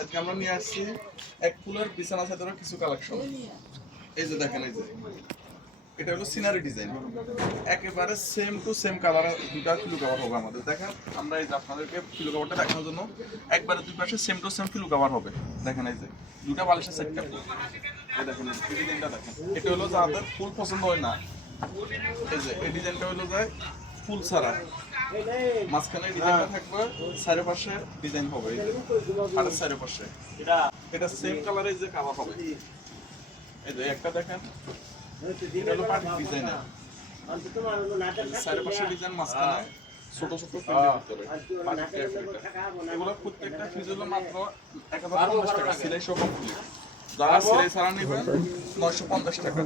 আজকে আমরা নিয়ে আসছি এক ফুলের বিছানা চাদরের কিছু কালেকশন। এই যে দেখেন, এই যে এটা হলো সিনারি ডিজাইন, একেবারে সেম টু সেম কালার। দুটা ফিলু কভার হবে আমাদের। দেখেন আমরা এই যে আপনাদেরকে ফিলু কভারটা দেখানোর জন্য একবারে দুই পাশে সেম টু সেম ফিলু কভার হবে। দেখেন এই যে দুটা বালিশের সেটটা, এই দেখেন এই ডিজাইনটা দেখেন। এটা হলো যাদের ফুল পছন্দ হয় না, এই যে এই ডিজাইনটা হলো যায় ফুল ছাড়া, মাঝখানে ডিজাইনটা থাকবে, চারিপাশে ডিজাইন হবে, এই যে আর চারিপাশে এটা সেম কালারের যে কাভার হবে। এই যে একটা দেখেন, এটা হলো পার্টি ডিজাইনার, চারিপাশে ডিজাইন, মাঝখানে ছোট ছোট প্রিন্টের ভিতরে পার্টি টাইপের। এগুলো প্রত্যেকটা ফিজ হলো মাত্র 1050 টাকা, সিলাই সহ কমপ্লিট। যারা সিলাই ছাড়া নেবেন 950 টাকা।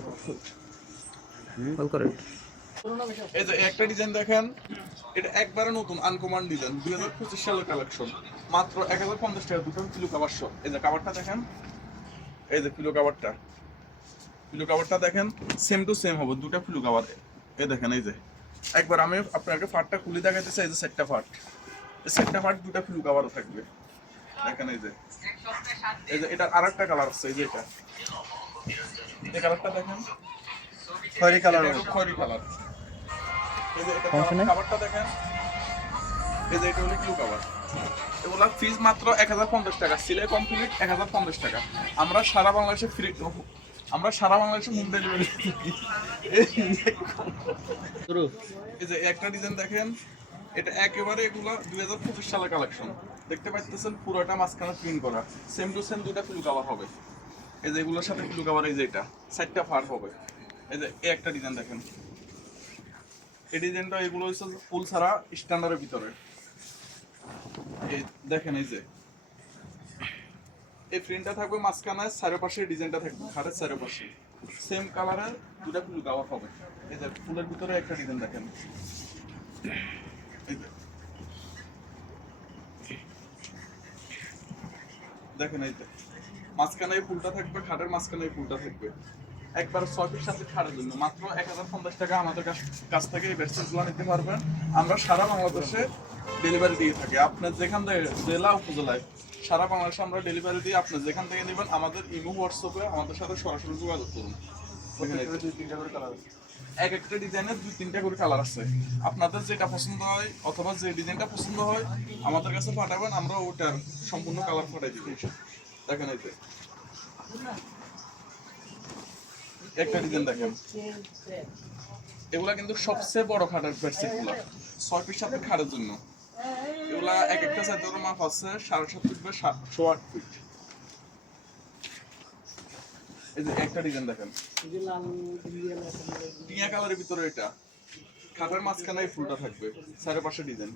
এই যে একটা ডিজাইন দেখেন, এটা একবারে নতুন আনকমন ডিজাইন, 2025 সালের কালেকশন, মাত্র 1050 টাকা দুটো পিলো কভার সহ। এই যে কভারটা দেখেন, এই যে পিলো কভারটা দেখেন সেম টু সেম হবে, দুটো পিলো কভার। এই দেখেন, এই যে একবার আমি আপনাকে ফাটটা খুলে দেখাইতেছি। এই যে সেটটা ফাট, এই সেটটা ফাট দুটো পিলো কভারও থাকবে। দেখেন এই যে এটার আরেকটা কালার আছে, এই যে এটা এই কালারটা দেখেন, খয়েরি কালার। এই যে এটা কভারটা দেখেন, এই যে এটা হলো পিলো কভার। এগুলা ফিজ মাত্র 1050 টাকা, সিলাই কমপ্লিট 1050 টাকা। আমরা সারা বাংলাদেশে ফ্রি, আমরা সারা বাংলাদেশে হোম ডেলিভারি। এই যে একটা ডিজাইন দেখেন, এটা একেবারে এগুলা 2025 সালের কালেকশন। দেখতে পাচ্ছেন পুরোটা মাঝখানে প্রিন্ট করা, সেম টু সেম দুটা ফিল কভার হবে। এই যে এগুলোর সাথে ফিল কভার, এই যে এটা সাইডটা ফার হবে। এই যে এই একটা ডিজাইন দেখেন, এই ডিজাইনটা এগুলো হচ্ছে ফুল ছাড়া স্ট্যান্ডার্ডের ভিতরে। এই দেখেন, এই যে এই প্রিন্টটা থাকবে মাঝখানে, চারপাশে ডিজাইনটা থাকবে, হাতের চারপাশে সেম কালারের দুটা ফুল কভার হবে। এই যে ফুলের ভিতরে একটা ডিজাইন দেখেন, এই যে দেখেন, এই যে মাঝখানে এই ফুলটা থাকবে, খাটের মাঝখানে এই ফুলটা থাকবে। একবার 6 পিস সাথে খাটের জন্য মাত্র 1050 টাকা আমাদের কাছ থেকে এই বেডশিটগুলো নিতে পারবেন। আমরা সারা বাংলাদেশে ডেলিভারি দিয়ে থাকি। আপনার যেখান থেকে জেলা উপজেলায় সারা বাংলাদেশে আমরা ডেলিভারি দিই। আপনি যেখান থেকে নেবেন আমাদের ইমো হোয়াটসঅ্যাপে আমাদের সাথে সরাসরি যোগাযোগ করুন। এক একটা ডিজাইনের 2-3টা করে কালার আছে। আপনাদের যেটা পছন্দ হয় অথবা যে ডিজাইনটা পছন্দ হয় আমাদের কাছে পাঠাবেন, আমরা ওটার সম্পূর্ণ কালার পাঠাই দিব। দেখেন এই যে একটা ডিজাইন দেখেন, এগুলা কিন্তু সবচেয়ে বড় খাটের বেডশিট গুলা, 6 পিস সাথে খাটের জন্য। এগুলা এক একটা চাদরের মাপ আছে 7.5 ফিট বা 8 ফিট। এই যে একটা ডিজাইন দেখেন, টিয়া কালারের ভিতরে, এটা খাটের মাঝখানে এই ফুলটা থাকবে, চারপাশে ডিজাইন।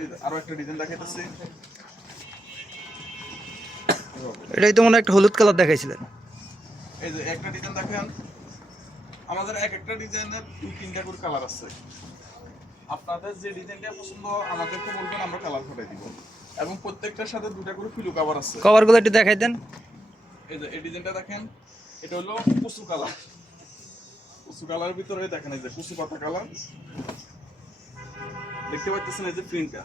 এই আরো একটা ডিজাইন দেখাইতেছি, এটাই তো মনে হয় একটা হলুদ কালার দেখাইছিলেন। এই যে একটা ডিজাইন দেখেন, আমাদের এক একটা ডিজাইনের 2-3টা করে কালার আছে। আপনাদের যে ডিজাইনটা পছন্দ আমাদেরকে বলবেন, আমরা কালার পাঠিয়ে দিব। এবং প্রত্যেকটার সাথে 2টা করে ফিলো কভার আছে। কভারগুলো একটু দেখাই দেন। এই যে এই ডিজাইনটা দেখেন, এটা হলো কুসু কালার। কুসু কালারের ভিতরে দেখেন এই যে কুসু পাতা কালার, দেখতে পাচ্ছেন এই যে প্রিন্টটা।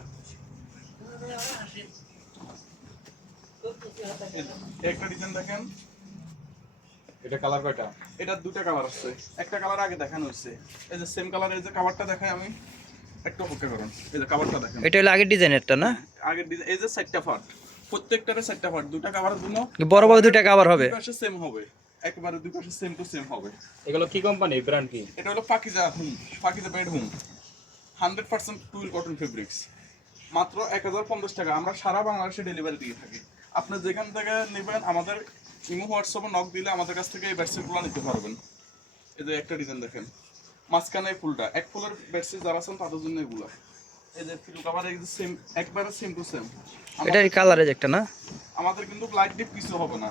একটা ডিজাইন দেখেন, এটা কালার কয়টা? এটা 2টা কালার আছে, একটা কালার আগে দেখানো হয়েছে। এই যে সেম কালারের যে কভারটা দেখাই আমি, একটু অপেক্ষা করুন। এই যে কভারটা দেখেন, এটা হলো আগের ডিজাইনেরটা না? আগের ডিজাইন। এই যে 4টা পার্ট, প্রত্যেকটারে 4টা পার্ট, 2টা কভারের জন্য বড় বড় দুইটা কভার হবে, দুই পাশে সেম হবে, একেবারে দুই পাশে সেম টু সেম হবে। এগুলো কি কোম্পানি, ব্র্যান্ড কি? এটা হলো পাকিজা হুম, পাকিজা বেড হুম, 100% টুইল কটন ফেব্রিক্স। মাত্র 1050 টাকা, আমরা সারা বাংলাদেশে ডেলিভারি দিয়ে থাকি। আপনি যেখান থেকে নেবেন আমাদের ইমো হোয়াটসঅ্যাপে নক দিলে আমাদের কাছ থেকে এই বেডশিটগুলো নিতে পারবেন। এই যে একটা ডিজাইন দেখেন, মাঝখানে এই ফুলটা, এক ফুলের বেডশিট যারা আছেন তাদের জন্য এগুলো। এই যে ফিল কভার এই যে সেম, একবারে সেম টু সেম। এটা কালারের একটা না? আমাদের কিন্তু লাইট ডিপ কিছু হবে না,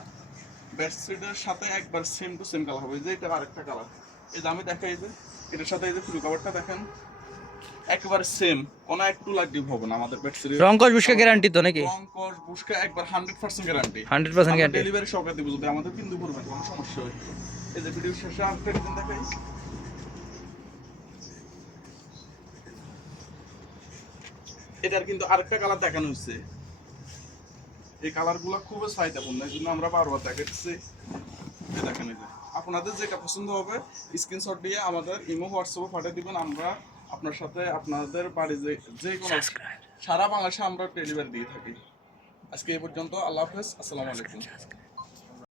বেডশিটের সাথে একবার সেম টু সেম কালার হবে। এই যে এটা আরেকটা কালার, এই যে আমি দেখাই, এই যে এটার সাথে এই যে ফিল কভারটা দেখেন, একেবারে সেম, কোনো একটু লাইট ডিপ হবে না আমাদের বেডশিটের। রংকশ বুশকা গ্যারান্টি তো নাকি? রংকশ বুশকা একবার 100% গ্যারান্টি। 100% গ্যারান্টি। ডেলিভারি সহকারে দিব, যদি আমাদের কিন্তু করবেন কোনো সমস্যা হয়। এই যে ভিডিও শেষে আরেকটা ডিজাইন দেখাই, এটার কিন্তু আরেকটা কালার দেখানো হচ্ছে। এই কালারগুলো খুবই চাহিদাপূর্ণ, এই জন্য আমরা বারবার দেখাচ্ছি। এই দেখেন এই যে আপনাদের যেটা পছন্দ হবে স্ক্রিনশট দিয়ে আমাদের ইমো হোয়াটসঅ্যাপে পাঠিয়ে দিবেন। আমরা আপনার সাথে আপনাদের বাড়ি যে কোনো সারা বাংলাদেশে আমরা ডেলিভারি দিয়ে থাকি। আজকে এই পর্যন্ত। আল্লাহ হাফেজ, আসসালামু আলাইকুম।